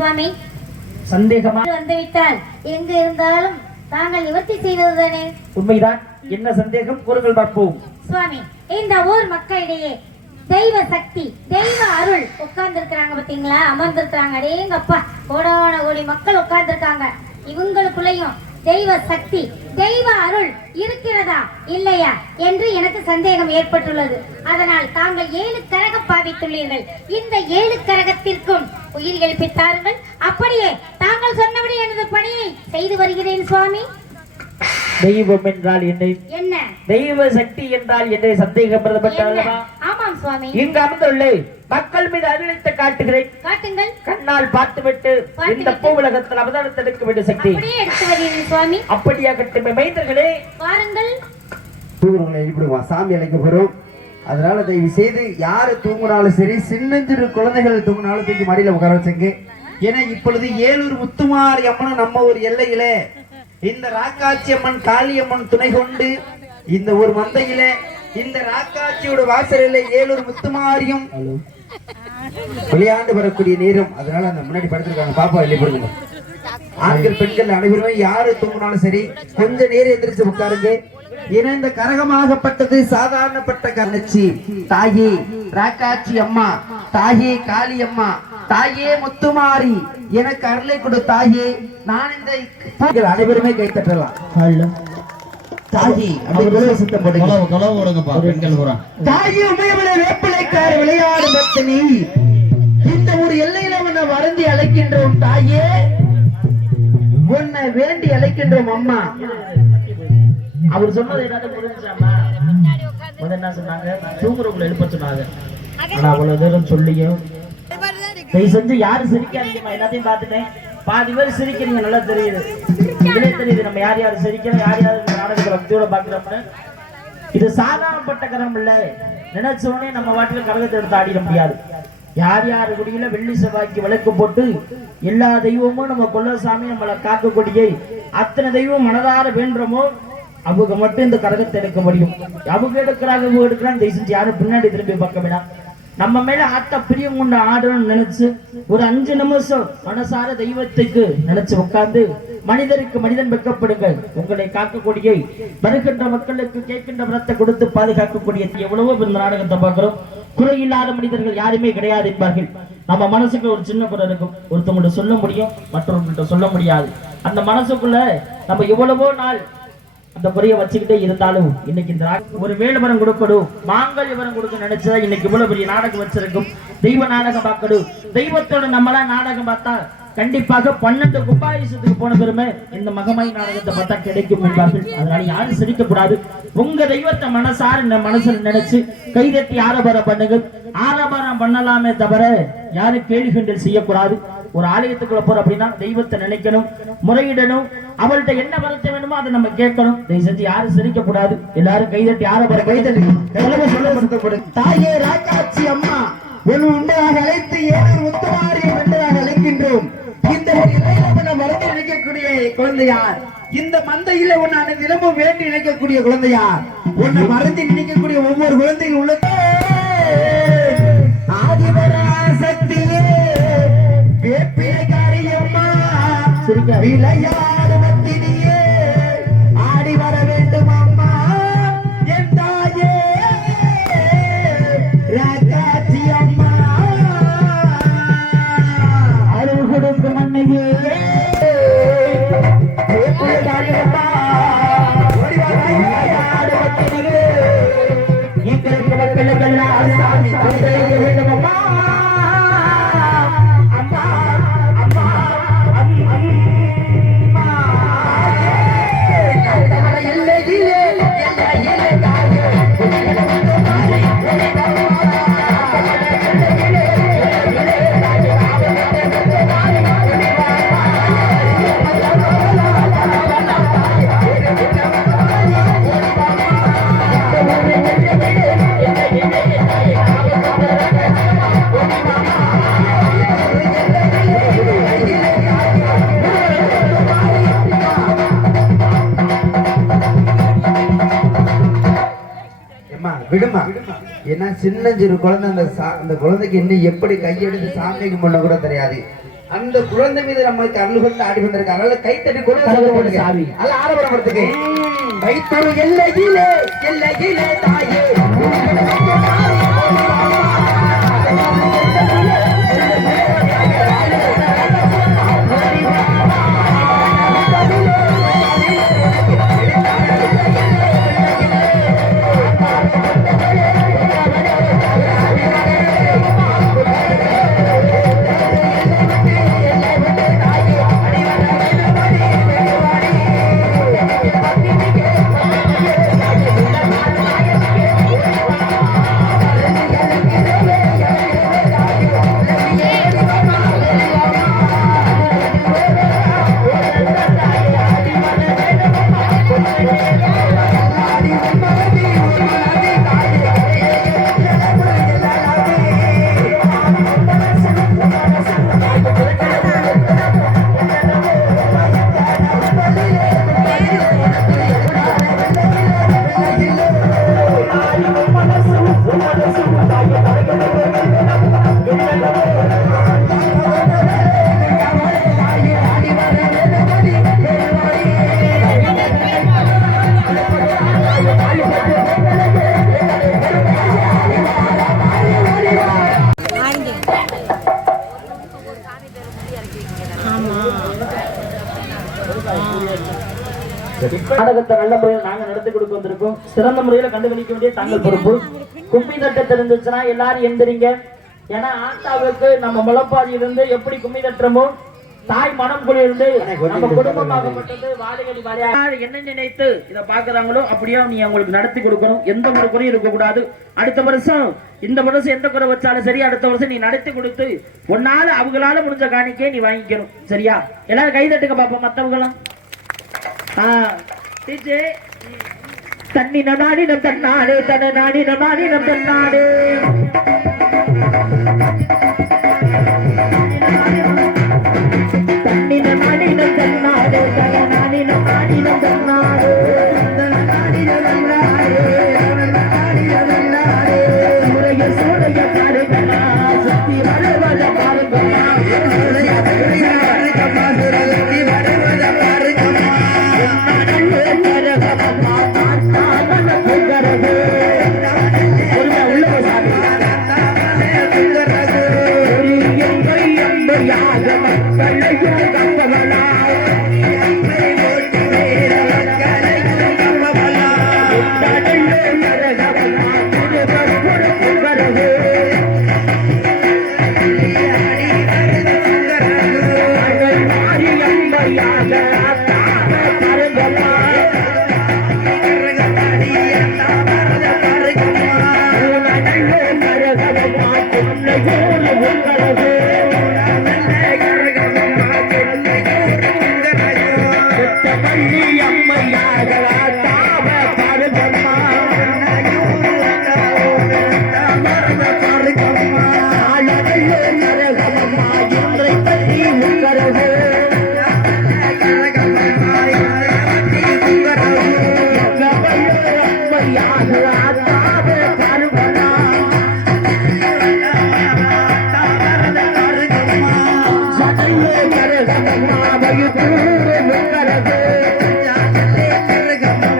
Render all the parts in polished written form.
சுவாமி. சந்தேகமா வந்துவிட்டால் எங்க இருந்தாலும் தாங்கள் நிவர்த்தி செய்வதுதானே? உண்மைதான். என்ன சந்தேகம் கூறுங்கள் பார்ப்போம். சுவாமி, இந்த ஊர் மக்களிடையே தெய்வ சக்தி, தெய்வ அருள் உட்கார்ந்து இருக்கிறாங்க பாத்தீங்களா? அமர்ந்து இருக்கிறாங்க. அடேங்கப்பா, கோடான கோடி மக்கள் உட்கார்ந்து இருக்காங்க. இவங்களுக்குள்ளயும் தெய்வ சக்தி, தெய்வ அருள் இருக்கிறதா இல்லையா என்று எனக்கு சந்தேகம் ஏற்பட்டுள்ளது. அதனால் தாங்கள் 7 கரகம் பாவித்துள்ளீர்கள். இந்த 7 கரகத்திற்கும் உயிர் எழுப்பித்தாருங்கள். அப்படியே தாங்கள் சொன்னபடி எனது பணியை செய்து வருகிறேன் சுவாமி. தெய்வம் என்றால் என்ன? தெய்வ சக்தி என்றால் என்ன? சந்தேகப்படப்பட்டது. ஆமாம் சுவாமி. இங்கு அமர்ந்துள்ள மக்கள் மீது அருளித்து காட்டுகிறேன். காட்டுங்கள். கண்ணால் பார்த்துவிட்டு இந்த பூ உலகத்தில் அவதாரத்தை எடுக்க வேண்டிய சக்தி எடுத்து வருகிறேன் சுவாமி. அப்படியா கட்டுமே மைந்தர்களே, பாருங்கள். தூங்குறவங்களை எழுப்பிடுவா, சாமி அழைக்க போறோம். அதனால தயவு செய்து யாரு தூங்குனாலும் சரி, சின்னஞ்சிறு குழந்தைகள் தூங்கினாலும் தூக்கி மடியில உட்கார வச்சுங்க. ஏன்னா இப்பொழுது ஏலூர் முத்துமாரி அம்மன் நம்ம ஒரு எல்லையில இந்த ராக்காட்சி அம்மன் காளியம்மன் துணை கொண்டு இந்த ஒரு மந்தையில இந்த ராக்காட்சியோட வாசலில் ஏலூர் முத்துமாரியும் விளையாண்டு வரக்கூடிய நேரம். அதனால அந்த முன்னாடி படுத்திருக்காங்க, பாப்பா வெளிப்படுங்க. ஆண்கள் பெண்கள் அனைவருமே யாரு தூங்கினாலும் சரி கொஞ்ச நேரம் எந்திரிச்சு உட்காருங்க. ஏன்னா இந்த கரகமாகப்பட்டது சாதாரணப்பட்ட கரணச்சி. தாயே ராக்காட்சி அம்மா, தாயே காளி அம்மா, தாயே முத்துமாரி, எனக்கு அருளை கொடு தாயே. நான் இந்த அனைவருமே கை தட்டலாம். தாயே வேப்பிலைக்கார விளையாடும் பத்தினி, இந்த ஒரு எல்லையில உன்னை வருந்தி அழைக்கின்றோம் தாயே, உன்னை வேண்டி அழைக்கின்றோம் அம்மா. அவர் சொன்னது ஏதாவது புரிஞ்சாமா? முதல்ல என்ன சொன்னாங்க? தூங்குறவங்களை எழுப்ப சொன்னாங்க. ஆனா அவ்வளவு தூரம் சொல்லியும் தயவு செஞ்சு யாரும் சிரிக்காதீங்கம்மா. எல்லாத்தையும் பார்த்துட்டேன், பாதி பேர் சிரிக்கிறீங்க, நல்லா தெரியுது. இதுலே தெரியுது நம்ம யார் யார் சிரிக்கிறோம், யார் யார் நாடகத்தை பக்தியோட பாக்குறோம்னு. இது சாதாரணப்பட்ட கரம் இல்ல. நினைச்ச உடனே நம்ம வாட்டில கரகத்தை எடுத்து ஆடிட முடியாது. யார் யாரு குடியில வெள்ளி செவ்வாய்க்கு விளக்கு போட்டு எல்லா தெய்வமும் நம்ம கொல்லசாமி நம்மளை காக்கக்கூடிய அத்தனை தெய்வம் மனதார வேண்டுமோ அவங்க மட்டும் இந்த கரகத்தை எடுக்க முடியும். அவங்க எடுக்கிறாங்க, இவங்க எடுக்கிறாங்க. தயவு செஞ்சு யாரும் பின்னாடி திரும்பி பார்க்க வேண்டாம். நம்ம மேல ஆட்ட பிரியம் கொண்டு ஆடணும்னு நினைச்சு ஒரு 5 நிமிஷம் மனசார தெய்வத்துக்கு நினைச்சு உட்கார்ந்து மனிதருக்கு மனிதன் வெட்கப்படுங்க. உங்களை காக்கக்கூடிய வருகின்ற மக்களுக்கு கேட்கின்ற வரத்தை கொடுத்து பாதுகாக்கக்கூடிய எவ்வளவோ இந்த நாடகத்தை பார்க்கிறோம். குறையில்லாத மனிதர்கள் யாருமே கிடையாது என்பார்கள். நம்ம மனசுக்கு ஒரு சின்ன குறை இருக்கும், ஒருத்தவங்கள்ட்ட சொல்ல முடியும், மற்றவங்கள்ட்ட சொல்ல முடியாது. அந்த மனசுக்குள்ள நம்ம எவ்வளவோ நாள் அந்த குறைய வச்சுக்கிட்டே இருந்தாலும் இன்னைக்கு இந்த ஒரு வேலுவரம் கொடுக்கணும், மாங்கல்ய வரம் கொடுக்க நினைச்சா இன்னைக்கு இவ்வளவு பெரிய நாடகம் வச்சிருக்கும். தெய்வ நாடகம் பார்க்கணும். தெய்வத்தோட நம்மளாம் நாடகம் பார்த்தா கண்டிப்பாக 12 கும்பாபிஷேகத்துக்கு போன பெருமை இந்த மகமாய் நாடகத்தை பார்த்தா கிடைக்கும் என்பார்கள். அதனால யாரும் சிரிக்க கூடாது. உங்க தெய்வத்தை மனசார மனசுல நினைச்சு கைதட்டி ஆரபாரம் பண்ணுங்க. ஆரபாரம் பண்ணலாமே தவிர யாரும் கேள்வி கிண்டல் செய்யக்கூடாது. ஒரு ஆலயத்துக்குள்ள போற அப்படின்னா தெய்வத்தை நினைக்கணும், முறையிடணும். அவள்கிட்ட என்ன வரத்தை வேணுமோ அதை நம்ம கேட்கணும். தயவு செஞ்சு யாரும் சிரிக்க கூடாது. எல்லாரும் கைதட்டி ஆரபாரம் கைதட்டி தாயே ராக்காட்சி அம்மா உன் உண்மையாக அழைத்து ஏழூர் முத்துமாரியை வென்றதாக அழைக்கின்றோம். இந்த மறந்து நினைக்கக்கூடிய குழந்தையார், இந்த மந்தையில உன்னை தினமும் வேண்டி நினைக்கக்கூடிய குழந்தையார், உன்னை மறந்து நினைக்கக்கூடிய ஒவ்வொரு குழந்தையும் உள்ள ஆதிபராசக்தியே வேப்பிலைக்காரி அம்மா விளையாடு வந்தினியே ஆடி வர வேண்டும் அம்மா என் தாயே ராக்காட்சி அம்மா அருள் கொடுக்கும் அன்னையே வேப்பிலைக்காரி அம்மா விளையாடு வந்தினியே எங்களுக்கு மக்களுக்கெல்லாம் சாமி தந்தைய வேண்டும் அம்மா. விடுமா, ஏன்னா சின்னஞ்சிறு குழந்தை, அந்த குழந்தைக்கு இன்னும் எப்படி கையெடுத்து சாமி கும்பிட கூட தெரியாது. அந்த குழந்தை மீது நமக்கு அருள் கொண்டு ஆடி வந்திருக்காங்க. அதனால கைத்தட்டி கொண்டு கரகத்தோட சாவி. அல்ல ஆடவரத்துக்கு கைத்தொரு எல்லையிலே எல்லையிலே தாயே நாடகத்தை நல்ல முறையில் நாங்க நடத்தி கொடுக்க வந்திருக்கோம். சிறந்த முறையில கண்டுபிடிக்க வேண்டிய தங்கள் பொறுப்பு. கும்மி தட்ட தெரிஞ்சிச்சுன்னா எல்லாரும் எந்திரிங்க. ஏன்னா ஆட்டாவுக்கு நம்ம முளப்பாதியிலிருந்து எப்படி கும்மி தட்டுறமோ தாய் மனம் குளிர்ந்து நம்ம குடும்பமாகப்பட்டது வாடகை வாரியாக என்ன நினைத்து இதை பாக்குறாங்களோ அப்படியே நீ அவங்களுக்கு நடத்தி கொடுக்கணும். எந்த ஒரு குறையும் இருக்கக்கூடாது. அடுத்த வருஷம் இந்த வருஷம் எந்த குறை வச்சாலும் சரி, அடுத்த வருஷம் நீ நடத்தி கொடுத்து ஒன்னால அவங்களால முடிஞ்ச காணிக்கே நீ வாங்கிக்கணும். சரியா? எல்லாரும் கை தட்டுக்க பாப்போம். மத்தவங்களாம் தண்ணி நாடினம் தன்னாடு தன நாடினம் நாடினம் தன்னாடு தண்ணி நாடினம் தன்னாடு தன நாடினம் நாடினம் தன்னாடு நாடினம் தன்னாடு தன்னாடு முறைய சோடைய பாருங்களா சுத்தி வருவத பாருங்களா கரகமா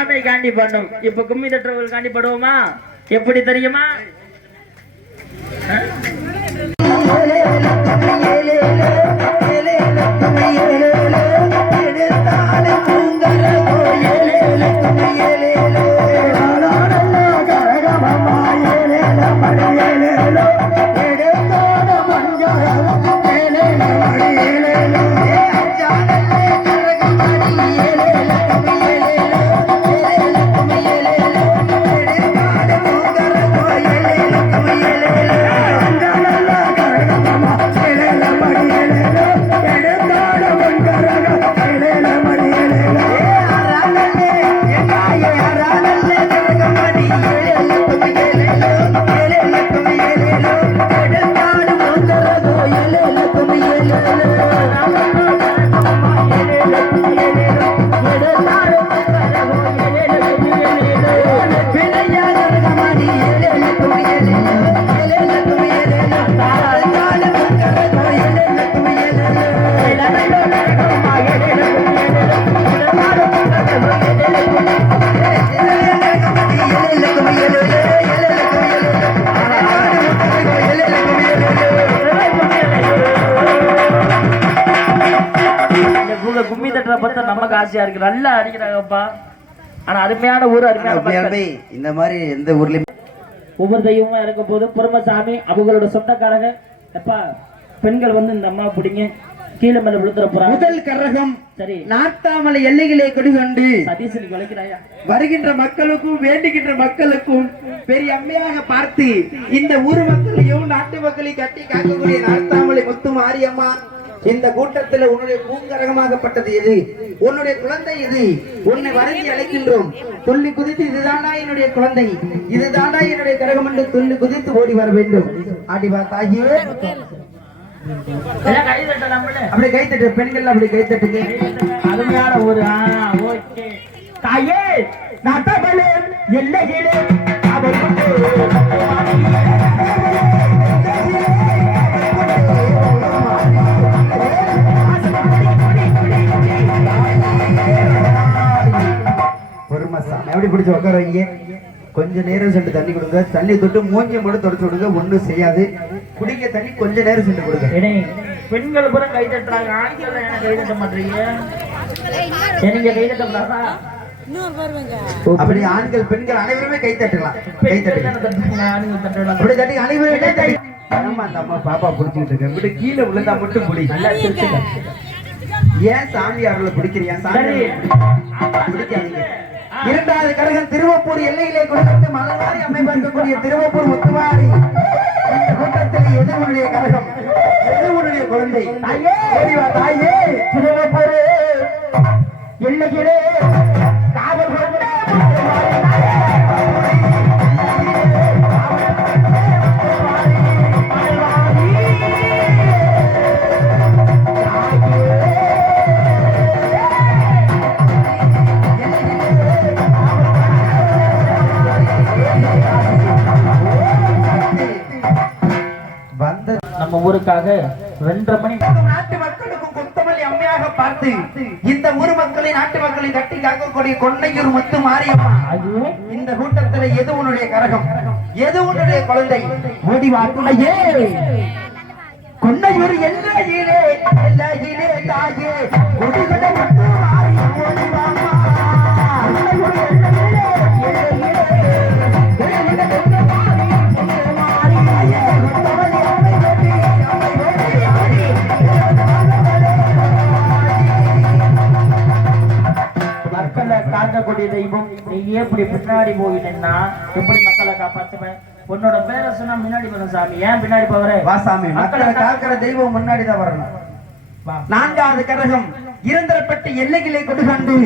சாமி காண்டி பண்ணும். இப்ப கும்மி தட்டுறவர்கள் காண்டி படுவோமா? எப்படி தெரியுமா? கும்மி தட்டுற பார்த்தா நமக்கு ஆசையா இருக்கு. நல்லா அடிக்கிறாங்கப்பா. ஆனா அருமையான ஊர், அருமையான இந்த மாதிரி எந்த ஊர்லயும் ஒவ்வொரு தெய்வமா இருக்க போது பொறுமசாமி அவங்களோட சொந்தக்காரங்க எப்பா பெண்கள் வந்து இந்த அம்மா பிடிங்க கீழே மேல விழுத்துற போறாங்க. முதல் கரகம் சரி நாட்டாமலை எல்லைகளே கொடிகொண்டு சதீசனி கொலைக்கிறாயா வருகின்ற மக்களுக்கும் வேண்டுகின்ற மக்களுக்கும் பெரிய அம்மையாக பார்த்து இந்த ஊர் மக்களையும் நாட்டு மக்களையும் கட்டி காக்கக்கூடிய நாட்டாமலை முத்து மாரியம்மா, இந்த கூட்டத்தில் உன்னுடைய பூங்கரகமாகப்பட்டது எது? உன்னுடைய குழந்தை இது. உன்னை வருந்தி அழைக்கின்றோம். துள்ளி குதித்து இதுதானா என்னுடைய குழந்தை, இதுதானா என்னுடைய கரகம் என்று துள்ளி குதித்து ஓடி வர வேண்டும். ஆடிவா தாயே, அப்படி கைத்தட்டு பெண்கள், அப்படி கைத்தட்டுங்க. அருமையான ஒரு தாயே நாட்டாமலை எல்லைகளே எப்படி பிடிச்சு உட்கார வைங்க. கொஞ்ச நேரம் சென்று தண்ணி கொடுங்க. தண்ணி தொட்டு மூஞ்சி மட்டும் தொடச்சு விடுங்க. ஒண்ணும் செய்யாது. குடிக்க தண்ணி கொஞ்ச நேரம் சென்று கொடுங்க. பெண்கள் கூட கை தட்டுறாங்க, ஆண்கள் கை தட்ட மாட்டீங்க. நீங்க கை தட்டா அப்படி ஆண்கள் பெண்கள் அனைவருமே கை தட்டலாம். கை தட்டுங்க. அப்படி தட்டி அனைவருமே ஆமா, அந்த அம்மா பாப்பா புடிச்சுட்டு இருக்கேன். இப்படி கீழே விழுந்தா மட்டும் புடி. ஏன் சாமி அவர்களை பிடிக்கிறியா? சாமி பிடிக்காதீங்க. இரண்டாவது கரகம் திருவப்பூர் எல்லையிலே கொடுத்து மலர்வாரி அம்மை பார்க்கக்கூடிய திருவப்பூர் முத்துவாரி. இந்த கூட்டத்தில் எது உன்னுடைய கரகம், எது உன்னுடைய குழந்தை? தாயே தாயே திருவப்பூர் எல்லையிலே காவல் நம்ம ஊருக்காக 2:30 மணி நாட்டு மக்களுக்கும் குத்தமல்லி அம்மையாக பார்த்து இந்த ஊர் மக்களை நாட்டு மக்களை கட்டி காக்கக்கூடிய கொன்னையூர் முத்து மாரியம்மா, இந்த கூட்டத்தில் எது உன்னுடைய கரகம், எது உன்னுடைய குழந்தை? ஓடி வாக்குலையே கொன்னையூர் எல்லையிலே எல்லையிலே தாயே கொடிகட முத்து மாரி ஓடி வாமா. காக்கக்கூடிய தெய்வம், நீ எப்படி பின்னாடி போயிட்டா எப்படி மக்களை காப்பாற்றுவேன்? உன்னோட பேரை சொன்னா முன்னாடி வரும் சாமி. ஏன் பின்னாடி போவர? வா சாமி, மக்களை காக்கிற தெய்வம் முன்னாடி தான் வரணும். நான்காவது கரகம் இருந்தரப்பட்டு எல்லைகளை கொடுகண்டு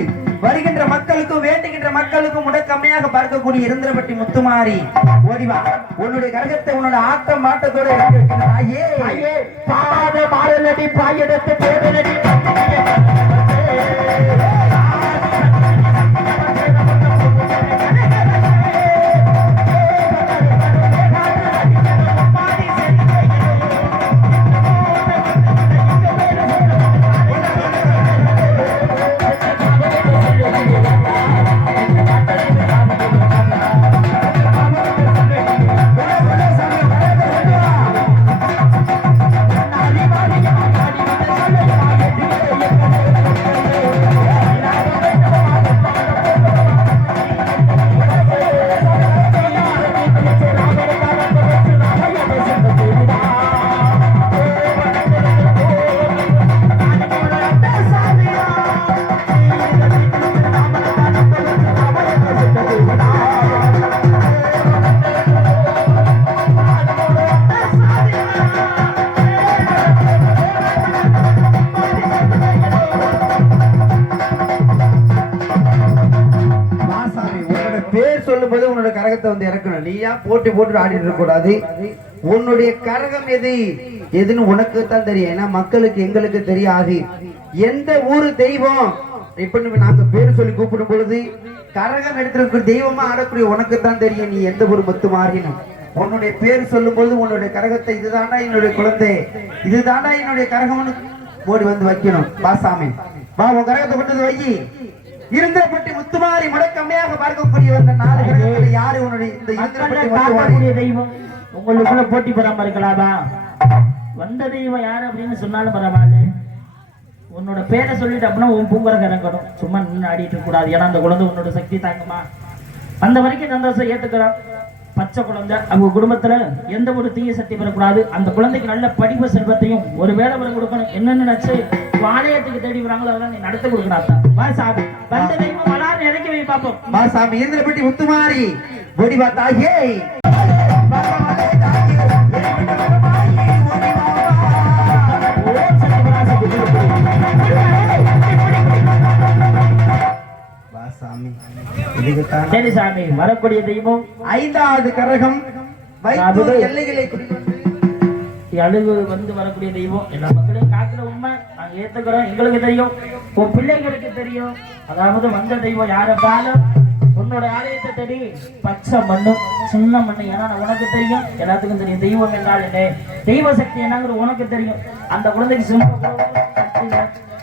வருகின்ற மக்களுக்கும் வேண்டுகின்ற மக்களுக்கும் முடக்கம்மையாக பார்க்கக்கூடிய இருந்தரப்பட்டி முத்துமாரி, ஓடிவா. உன்னுடைய கரகத்தை உன்னோட ஆட்டம் மாட்டத்தோடு பாத மாறலடி பாயடத்து தேவனடி உன்னோட கரகத்தை வந்து இறக்கணும். நீ ஏன் போட்டி போட்டு ஆடிட்டு இருக்க கூடாது. உன்னுடைய கரகம் எதுன்னு உனக்கு தான் தெரியும். ஏன்னா மக்களுக்கு எங்களுக்கு தெரியாது. எந்த ஊரு தெய்வம் இப்ப நாங்க பேரு சொல்லி கூப்பிடும் பொழுது கரகம் எடுத்திருக்கிற தெய்வமா ஆடக்கூடிய உனக்கு தான் தெரியும். நீ எந்த ஊர் மொத்து மாறினும் உன்னுடைய பேர் சொல்லும் பொழுது உன்னுடைய கரகத்தை இதுதாண்டா என்னுடைய குழந்தை, இதுதாண்டா என்னுடைய கரகம்னு ஓடி வந்து வைக்கணும். பாசாமி வா, உன் கரகத்தை கொண்டு வந்து வை. இருந்தப்பட்டி முத்துமாரி முடக்கம்மையாக பார்க்கக்கூடிய வந்த 4 கிரகங்களை யாரு உன்னுடைய இந்த இருந்தப்பட்டி தெய்வம் உங்களுக்குள்ள போட்டி பெறாம இருக்கலாமா? வந்த தெய்வம் யாரு அப்படின்னு சொன்னாலும் பரவாயில்ல, உன்னோட பேரை சொல்லிட்டு அப்படின்னா உன் பூங்குறக்கு இறங்கணும். சும்மா நின்று ஆடிட்டு இருக்க கூடாது. ஏன்னா அந்த குழந்தை உன்னோட சக்தி தாங்குமா? அந்த வரைக்கும் சந்தோஷம் ஏத்துக்கிறான். பச்சை குழந்தை அவங்க குடும்பத்துல எந்த ஒரு தீய சக்தி பெறக்கூடாது. அந்த குழந்தைக்கு நல்ல படிப்பு செல்வத்தையும் ஒரு வேலை வர கொடுக்கணும். என்னென்ன நினைச்சு ஆலயத்துக்கு தேடி வராங்களோ அதெல்லாம் நீ நடத்த கொடுக்கணும். வந்த தெய்வம் வளாறு இறக்கி வை பார்ப்போம். பாசாமி இருந்தப்பட்டி முத்துமாரி பொடிவா தாயே சரி சாமி, வரக்கூடிய தெய்வம் 5வது கரகம் எல்லைகளை அழுகு வந்து வரக்கூடிய தெய்வம் எல்லா மக்களையும் காக்கிற உண்மை நாங்க ஏத்துக்கிறோம். எங்களுக்கு தெரியும், உன் பிள்ளைகளுக்கு தெரியும். அதாவது வந்த தெய்வம் யாருந்தாலும் உன்னோட ஆலயத்தை தேடி பச்சை மண்ணு சின்ன மண்ணு. ஏன்னா உனக்கு தெரியும், எல்லாத்துக்கும் தெரியும் தெய்வம் என்றால் என்ன, தெய்வ சக்தி என்னங்கிற உனக்கு தெரியும். அந்த குழந்தைக்கு சின்ன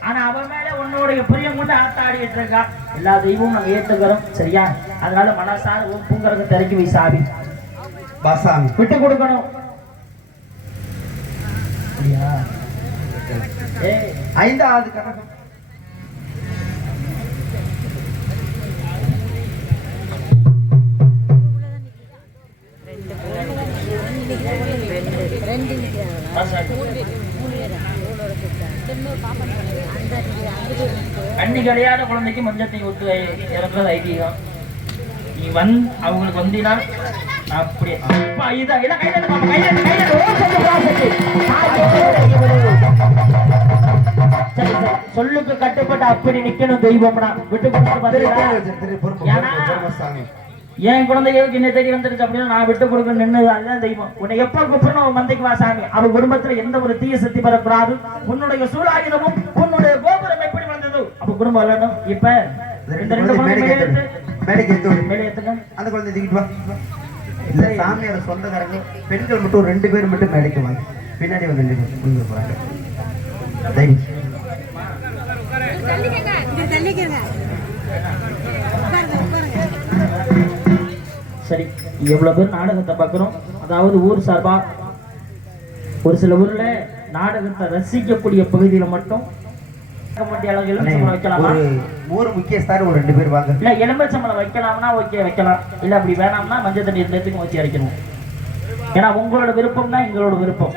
ஆனா அவன் மேல உன்னோடைய பிரியம் கொண்டு ஆத்தாடிட்டு இருக்கா. எல்லா தெய்வமும் நாங்க ஏத்துக்கிறோம். சரியா? அதனால மனசார பூங்கரகத்தை இறக்கி வை சாமி. பாசாமி விட்டு கொடுக்கணும். 5வது கரகம் கண்ணி கிடையாத குழந்தைக்கு மஞ்சத்தை ஊத்து இறக்குறது ஐதீகம். நீ அவங்களுக்கு வந்தீங்கன்னா அப்படியே சொல்லுக்கு கட்டுப்பட்டு அப்படி நிக்கணும் தெய்வம்னா. விட்டு கொடுத்து என் குழந்தைகளுக்கு என்ன தேடி வந்துருச்சு அப்படின்னா நான் விட்டு கொடுக்க நின்னது அதுதான் தெய்வம். உன்னை எப்ப கூப்பிடணும் மந்தைக்கு வா சாமி. அவ குடும்பத்துல எந்த ஒரு தீய சக்தி பெறக்கூடாது. உன்னுடைய சூழாயுதமும் உன்னுடைய கோபுரம் எப்படி வந்ததோ அப்ப குடும்பம் வரணும். இப்ப இந்த 2 குழந்தை மேலே ஏத்துங்க. அந்த குழந்தை தூக்கிட்டு வா. இல்ல சாமியோட சொந்தக்காரங்க பெண்கள் மட்டும் 2 பேர் மட்டும் மேடைக்கு வாங்க. பின்னாடி வந்து போறாங்க. சரி, எவ்வளவு பேர் நாடகத்தை பார்க்கிறோம். அதாவது ஊர் சார்பா ஒரு சில ஊர்ல நாடகத்தை ரசிக்கக்கூடிய பகுதியில மட்டும் வைக்கலாமா? ஒரு முக்கியஸ்தார் ஒரு 2 பேர் வாங்க. இல்ல எலும்பச்சம்பளம் வைக்கலாம்னா ஓகே வைக்கலாம். இல்ல அப்படி வேணாம்னா மஞ்சள் தண்ணி இருந்ததுக்கு வச்சு அரைக்கணும். ஏன்னா உங்களோட விருப்பம் தான் எங்களோட விருப்பம்.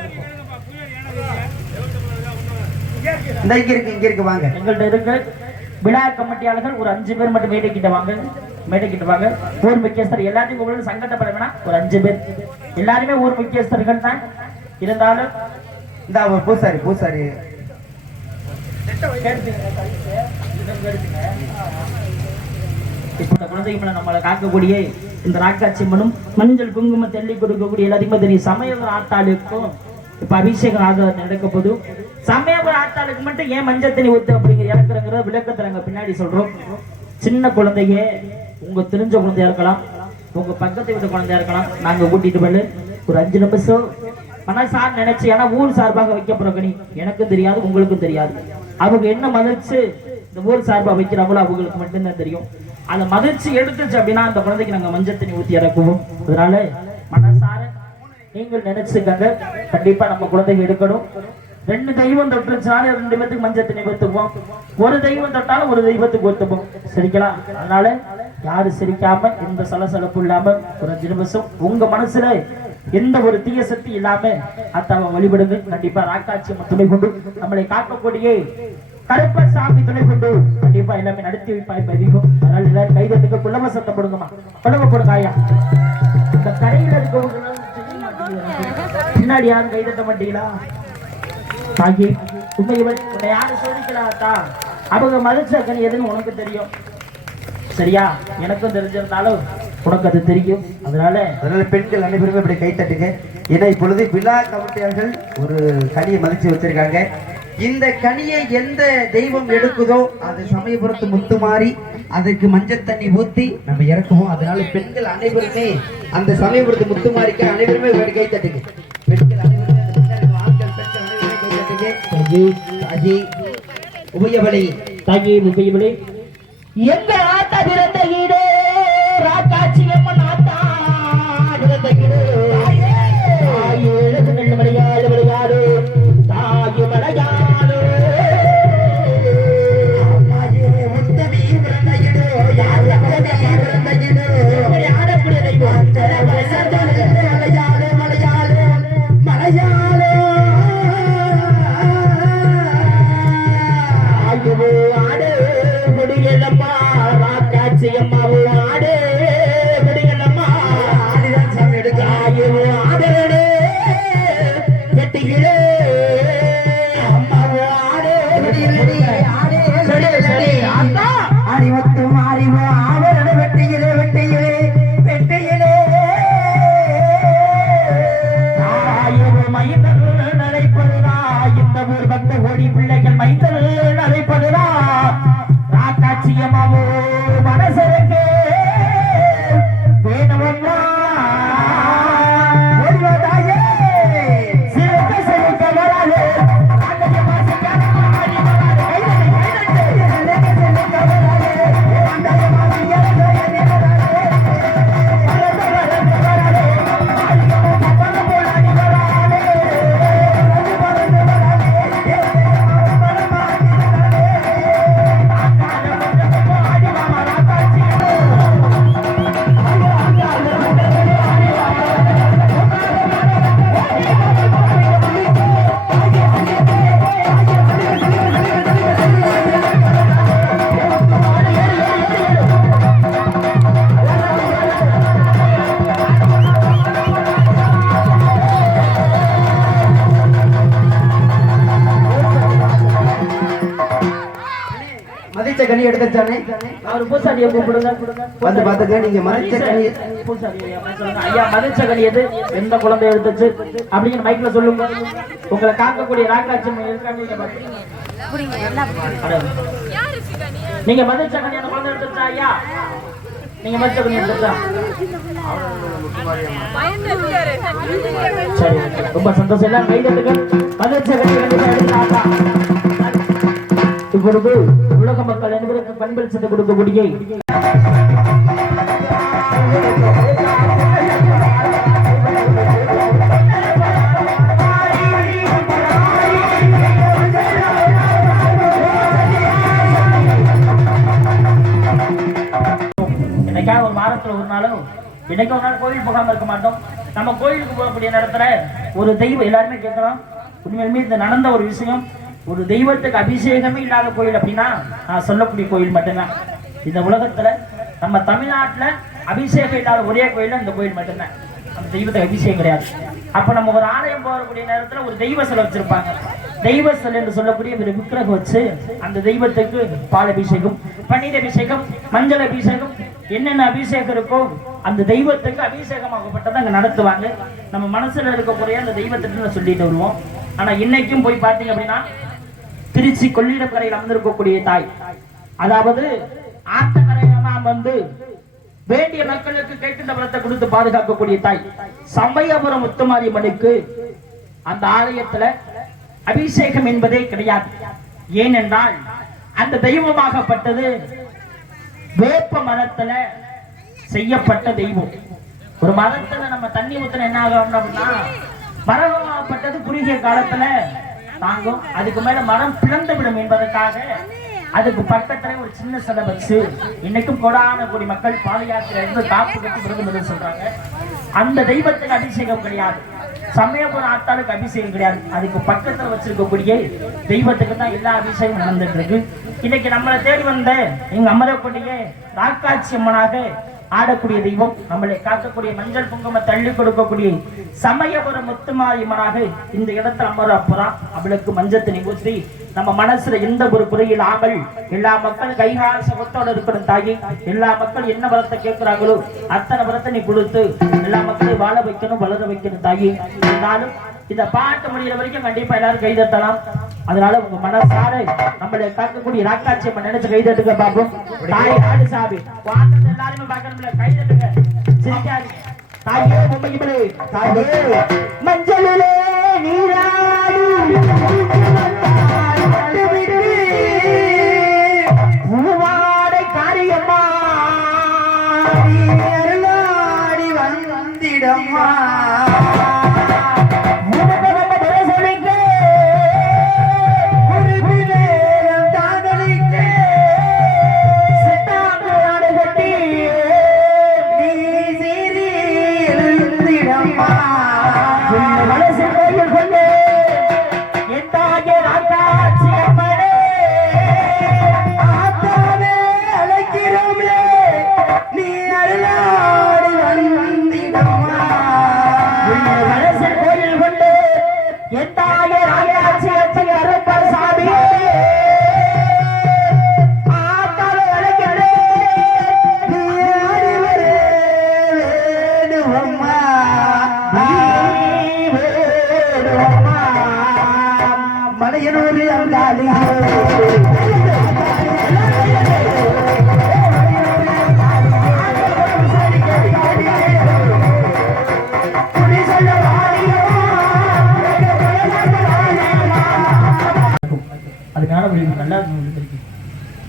இங்க இருக்கு வாங்க. எங்கள்கிட்ட இருக்கு விழா கமிட்டியாளர்கள் ஒரு 5 பேர் மட்டும் மேடைக்கிட்ட வாங்க. மேடைக்கிட்ட வாங்க. ஊர் முக்கியஸ்தர் எல்லாத்தையும் உங்களுக்கு சங்கடப்பட வேணாம். ஒரு 5 பேர் எல்லாருமே ஊர் முக்கியஸ்தர்கள் தான். இருந்தாலும் இந்த பூசாரி இப்ப குழந்தைகளை நம்மளை காக்கக்கூடிய இந்த ராக்காட்சியம்மனும் மஞ்சள் குங்குமம் தெள்ளி கொடுக்கக்கூடிய எல்லாத்தையுமே தெரியும். சமயபுர ஆத்தாளுக்கும் இப்ப அபிஷேகம் ஆக நடக்க போது. சமயபுர ஆத்தாளுக்கு மட்டும் ஏன் மஞ்சள் தண்ணி ஊத்து அப்படிங்கிற இறக்குறங்கிற விளக்கத்தை நாங்க பின்னாடி சொல்றோம். சின்ன குழந்தைய உங்க தெரிஞ்ச குழந்தையா இருக்கலாம், உங்க பக்கத்தை விட்ட குழந்தையா இருக்கலாம். நாங்க கூட்டிட்டு போய் ஒரு 5 நிமிஷம் மனசார் நினைச்சு, ஏன்னா ஊர் சார்பாக வைக்கப்படுற கணி எனக்கும் தெரியாது உங்களுக்கும் தெரியாது. அவங்க என்ன மகிழ்ச்சி இந்த ஊர் சார்பாக வைக்கிறாங்களோ அவங்களுக்கு மட்டும்தான் தெரியும். அந்த மகிழ்ச்சி எடுத்துச்சு அப்படின்னா அந்த குழந்தைக்கு நாங்க மஞ்சள் தண்ணி ஊத்தி இறக்குவோம். அதனால மனசார நீங்கள் நினைச்சுக்கங்க. கண்டிப்பா நம்ம குழந்தைங்க எடுக்கணும். 2 தெய்வம் தொட்டுருச்சாலும் 2 தெய்வத்துக்கு மஞ்சள் தண்ணி ஊத்துவோம். ஒரு தெய்வம் தொட்டாலும் ஒரு தெய்வத்துக்கு ஊத்துவோம். சரிக்கலாம்? அதனால யாரு சிரிக்காம எந்த சலசலப்பு இல்லாம ஒரு 5 நிமிஷம் உங்க மனசுல எந்த ஒரு தீய சக்தி இல்லாம அத்தாவை வழிபடுங்க. கண்டிப்பா ராக்காட்சியம்மன் துணை கொண்டு நம்மளை காக்கக்கூடிய கருப்பசாமி துணை கொண்டு கண்டிப்பா எல்லாமே நடத்தி வைப்பாய் பதிக்கும். அதனால எல்லாரும் கைதட்டுக்கு குலம சத்தம் போடுங்கம்மா. குலம போடுங்க. இந்த கடையில இருக்கவங்க பின்னாடி யாரும் கைதட்ட மாட்டீங்களா? தாக்கி உண்மையை யாரும் சோதிக்கலாத்தா. அவங்க மதிச்ச கனி எதுன்னு உனக்கு தெரியும். சரியா? எனக்கும் தெரிஞ்சிருந்தாலும் உனக்கு அது தெரியும். அதனால பெண்கள் அனைவருமே இப்படி கை தட்டுங்க. ஏன்னா இப்பொழுது விழா கமிட்டியார்கள் ஒரு கனியை மதிச்சு வச்சிருக்காங்க. இந்த கனியை எந்த தெய்வம் எடுக்குதோ அது சமயபுரத்து முத்து மாறி அதுக்கு மஞ்சள் தண்ணி ஊத்தி நம்ம இறக்குவோம். அதனால பெண்கள் அனைவருமே அந்த சமயபுரத்து முத்து மாறிக்க அனைவருமே கை தட்டுங்க. பெண்கள் அனைவருமே அந்த பின்னாடி ஆண்கள் பெண்கள் அனைவருமே கை தட்டுங்க. உபயபலி தாங்கி முகையவளே எங்க ஆத்தா பிறந்த ஈடே ராக்காட்சி அம்மன் ஆத்தா பிறந்த ஈடே ஏழு நல்ல மலையாள விளையாடு தாயு மலையாடு முத்தமி பிறந்த ஈடோ யார் பிறந்த ஈடோ ஆடக்கூடிய தெய்வம் மலையாள மலையாள மலையாள ஆயுவோ ஆடு முடியலம்மா ராக்காட்சி அம்மாவோ ஆடு முடியலம்மா ஆடிதான் சாமி எடுக்க ஆயுவோ ஆடே வெட்டிகளே அம்மாவோ ஆடு ஆடி மொத்தம் ஆடிவோ ஆவரண வெட்டியிலே வெட்டியிலே வெட்டியிலே மைந்தல் நடைபெறுதா இந்த ஊர் பக்த கோடி பிள்ளைகள் மைந்தல் நடைபெறுதா ராக்காட்சியமாவோ மனசருக்கு வேணுமம்மா ஒருவதாயே சிறுக்க சிறுக்க வராது ராக்காட்சியம்மா சிக்காத மாறி வராது சிறுக்க வராது ராக்காட்சியம்மா சிக்காத மதிச்ச கனி எடுத்தானே அவர் பூசாரியை கூப்பிடுங்க வந்து பாத்துக்க. நீங்க மதிச்ச கனி பூசாரி ஐயா மதிச்ச கனி எது எந்த குழந்தை எடுத்துச்சு அப்படிங்கிற மைக்ல சொல்லுங்க. உங்களை காக்கக்கூடிய ராக்காட்சி இருக்காங்க. நீங்க மதிச்ச கனி அந்த குழந்தை எடுத்துச்சா ஐயா? நீங்க மதிச்ச கனி எடுத்துச்சா? சரி ரொம்ப சந்தோஷம். எல்லாம் கைதட்டுங்க. மதிச்ச கனி எடுத்தாங்க. இப்பொழுது உலக மக்கள் அனைவருக்கு பண்பல் சென்று கொடுக்கக்கூடிய என்னைக்காக ஒரு வாரத்துல ஒரு நாளும் இன்னைக்கு ஒரு நாள் கோயில் போகாம இருக்க மாட்டோம். நம்ம கோயிலுக்கு போகக்கூடிய நேரத்துல ஒரு தெய்வம் எல்லாருமே கேட்கிறோம். உண்மையிலுமே இந்த நடந்த ஒரு விஷயம். ஒரு தெய்வத்துக்கு அபிஷேகமே இல்லாத கோயில் அப்படின்னா நான் சொல்லக்கூடிய கோயில் மட்டும்தான். இந்த உலகத்துல நம்ம தமிழ்நாட்டுல அபிஷேகம் இல்லாத ஒரே கோயில் இந்த கோயில் மட்டும்தான். அந்த தெய்வத்துக்கு அபிஷேகம் கிடையாது. அப்ப நம்ம ஒரு ஆலயம் போகக்கூடிய நேரத்துல ஒரு தெய்வ சிலை வச்சிருப்பாங்க. தெய்வ சிலை என்று சொல்லக்கூடிய ஒரு விக்கிரகம் வச்சு அந்த தெய்வத்துக்கு பால் அபிஷேகம், பன்னீர் அபிஷேகம், மஞ்சள் அபிஷேகம், என்னென்ன அபிஷேகம் இருக்கோ அந்த தெய்வத்துக்கு அபிஷேகமாகப்பட்டதை அங்க நடத்துவாங்க. நம்ம மனசுல இருக்கக்கூடிய அந்த தெய்வத்துக்கு சொல்லிட்டு வருவோம். ஆனா இன்னைக்கும் போய் பார்த்தீங்க அப்படின்னா திருச்சி கொள்ளிடம் கரையில் அமர்ந்திருக்கக்கூடிய தாய், அதாவது ஆத்தங்கரையெல்லாம் வந்து வேண்டிய மக்களுக்கு கேட்கின்ற பலத்தை கொடுத்து பாதுகாக்கக்கூடிய தாய் சமயபுரம் முத்துமாரியம்மனுக்கு அந்த ஆலயத்துல அபிஷேகம் என்பதே கிடையாது. ஏனென்றால் அந்த தெய்வமாகப்பட்டது வேப்ப மரத்துல செய்யப்பட்ட தெய்வம். ஒரு மரத்துல நம்ம தண்ணி ஊத்துல என்ன ஆகும் அப்படின்னா மரமாகப்பட்டது குறுகிய காலத்துல தாங்கும். அதுக்கு மேல மரம் பிளந்து விடும் என்பதற்காக அதுக்கு பக்கத்துல ஒரு சின்ன சிலை வச்சு இன்னைக்கும் கோடான கோடி மக்கள் பாத யாத்திரை இருந்து காப்பு கட்டி விருது சொல்றாங்க. அந்த தெய்வத்துக்கு அபிஷேகம் கிடையாது. சமயபுரம் ஆத்தாளுக்கு அபிஷேகம் கிடையாது. அதுக்கு பக்கத்துல வச்சிருக்கக்கூடிய தெய்வத்துக்கு தான் எல்லா அபிஷேகம் நடந்துட்டு இருக்கு. இன்னைக்கு நம்மளை தேடி வந்த எங்க அமரக்கூடிய ராக்காட்சி அம்மனாக ஆடக்கூடிய தெய்வம், நம்மளை காக்கக்கூடிய மஞ்சள் குங்கும தள்ளி கொடுக்கக்கூடிய சமயபுரம் முத்துமாரியம்மனாக இந்த இடத்துல அமரப்புறம் அவளுக்கு மஞ்சத்தினை ஊற்றி நம்ம மனசுல எந்த ஒரு குறை இல்லாமல் எல்லா மக்களும் கைகால சுகத்தோட இருக்கணும் தாயி. எல்லா மக்கள் என்ன வரத்தை கேட்கிறாங்களோ அத்தனை வரத்தை நீ கொடுத்து எல்லா மக்களையும் வாழ வைக்கணும், வளர வைக்கணும் தாயி. இருந்தாலும் இந்த பாட்டு முடிகிற வரைக்கும் கண்டிப்பா எல்லாரும் கைதட்டலாம். அதனால உங்க மனசார நம்மளை காக்கக்கூடிய ராக்காட்சி அம்மன் நினைச்சு கைதட்டுங்க பாப்போம். தாய் ஆடு சாமி வாங்க, எல்லாருமே பார்க்கணும்ல, கைதட்டுங்க, சிரிக்காதீங்க. தாயே மும்பையிலே தாயே மஞ்சளிலே நீராடி பூவாடை காரியம்மா அருளாடி வந்திடம்மா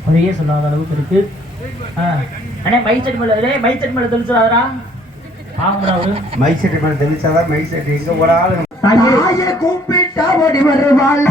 அதையே சொல்லாத அளவுக்கு இருக்கு. அண்ணே மைசெட் மேல தெளிச்சாதரா பாவம்டா அவரு. மைசெட் மேல தெளிச்சாதான் மைசெட் எங்க போனாலும் தாயே கூப்பிட்டா ஓடி வருவாள்.